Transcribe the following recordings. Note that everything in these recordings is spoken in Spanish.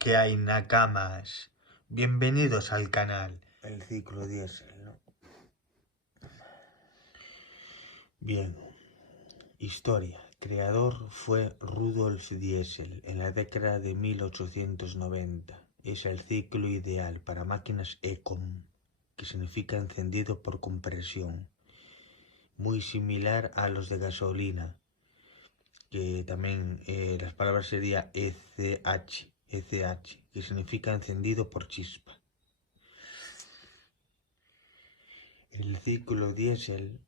¿Qué hay, nakamas? Bienvenidos al canal. El ciclo diésel, ¿no? Bien. Historia. Creador fue Rudolf Diesel en la década de 1890. Es el ciclo ideal para máquinas ECOM, que significa encendido por compresión. Muy similar a los de gasolina, que también las palabras sería ECH, que significa encendido por chispa. El ciclo diésel,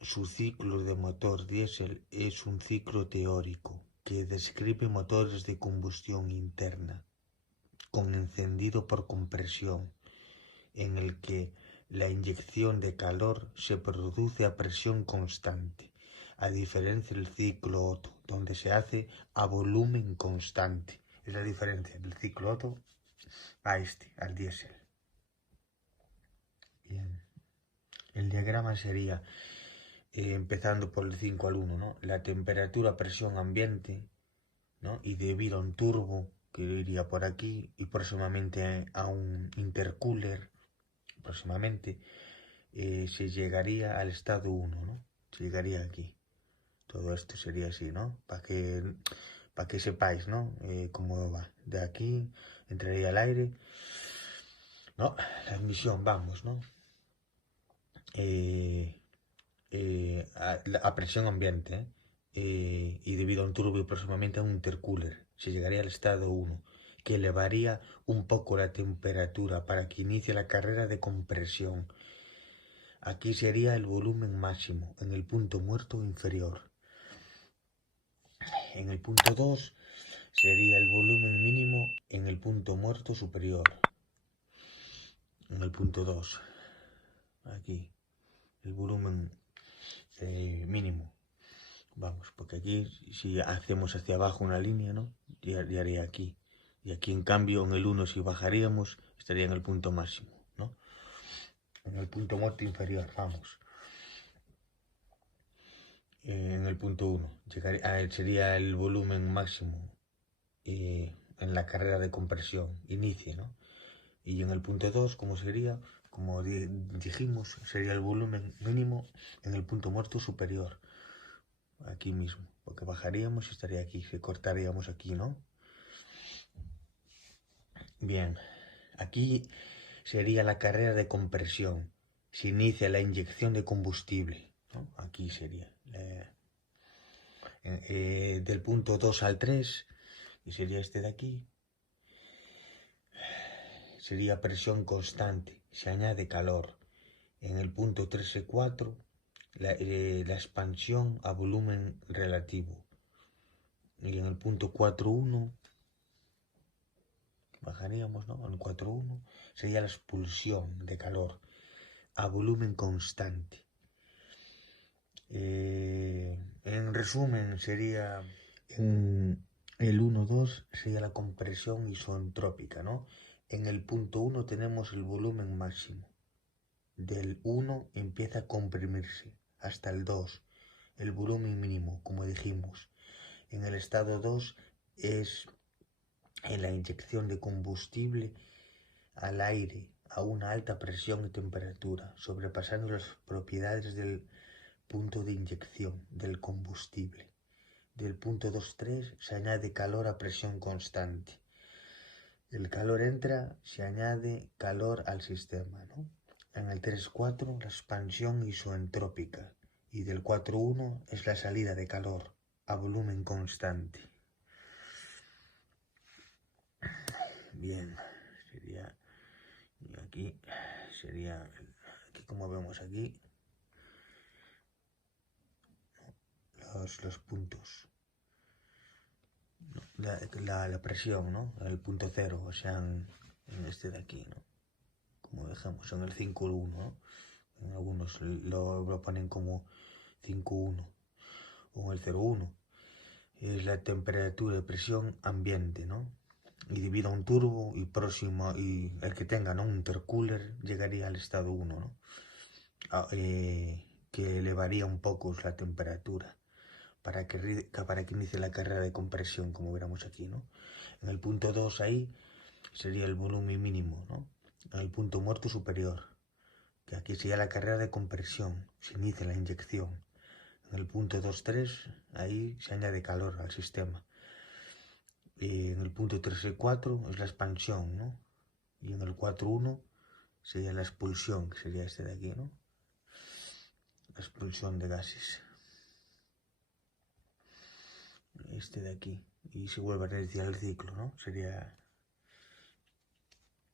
su ciclo de motor diésel es un ciclo teórico que describe motores de combustión interna con encendido por compresión, en el que la inyección de calor se produce a presión constante, a diferencia del ciclo Otto, donde se hace a volumen constante. Es la diferencia del ciclo Otto a al diésel. Bien. El diagrama sería, empezando por el 5 al 1, ¿no? La temperatura, presión ambiente, ¿no? Y debido a un turbo que iría por aquí y próximamente a un intercooler, próximamente, se llegaría al estado 1, ¿no? Se llegaría aquí. Todo esto sería así, ¿no? Para que sepáis, ¿no? Cómo va. De aquí entraría el aire, ¿no? La admisión, vamos, ¿no? A presión ambiente, y debido a un turbo y próximamente a un intercooler, se llegaría al estado 1, que elevaría un poco la temperatura para que inicie la carrera de compresión. Aquí sería el volumen máximo, en el punto muerto inferior. En el punto 2 sería el volumen mínimo en el punto muerto superior. En el punto 2, aquí, el volumen mínimo. Vamos, porque aquí si hacemos hacia abajo una línea, ¿no? Ya haría aquí. Y aquí en cambio en el 1 si bajaríamos estaría en el punto máximo, ¿no? En el punto muerto inferior, vamos. En el punto 1 sería el volumen máximo en la carrera de compresión, inicie, ¿no? Y en el punto 2, ¿cómo sería? Como dijimos, sería el volumen mínimo en el punto muerto superior. Aquí mismo, porque bajaríamos y estaría aquí, se cortaríamos aquí, ¿no? Bien, aquí sería la carrera de compresión. Se inicia la inyección de combustible, ¿no? Aquí sería del punto 2 al 3, y sería este de aquí. Sería presión constante, se añade calor. En el punto 3 y 4, la expansión a volumen relativo. Y en el punto 4.1, bajaríamos, ¿no? En el 4.1 sería la expulsión de calor a volumen constante. En resumen, sería en el 1.2 sería la compresión isentrópica, ¿no? En el punto 1 tenemos el volumen máximo. Del 1 empieza a comprimirse hasta el 2, el volumen mínimo, como dijimos. En el estado 2 es en la inyección de combustible al aire a una alta presión y temperatura, sobrepasando las propiedades del punto de inyección del combustible. Del punto 2.3 se añade calor a presión constante. El calor entra, se añade calor al sistema, ¿no? En el 3.4 la expansión isoentrópica y del 4.1 es la salida de calor a volumen constante. Bien, sería, y aquí sería, aquí como vemos aquí, los puntos. La presión, ¿no? El punto 0, o sea, en este de aquí, ¿no? Como dejamos en el 5.1, ¿no? En algunos lo ponen como 5.1 o en el 0.1. Es la temperatura de presión ambiente, ¿no? Y debido a un turbo y próximo, y el que tenga, ¿no? Un intercooler llegaría al estado 1, ¿no? Que elevaría un poco la temperatura para que inicie la carrera de compresión, como viéramos aquí, ¿no? En el punto 2 ahí sería el volumen mínimo, ¿no? En el punto muerto superior, que aquí sería la carrera de compresión, se inicia la inyección. En el punto 2,3, ahí se añade calor al sistema. Y en el punto 3 y 4 es la expansión, ¿no? Y en el 4,1 sería la expulsión, que sería este de aquí, ¿no? La expulsión de gases. Este de aquí. Y se vuelve a reiniciar el ciclo, ¿no? Sería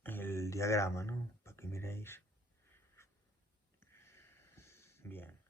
el diagrama, ¿no? Para que miréis. Bien.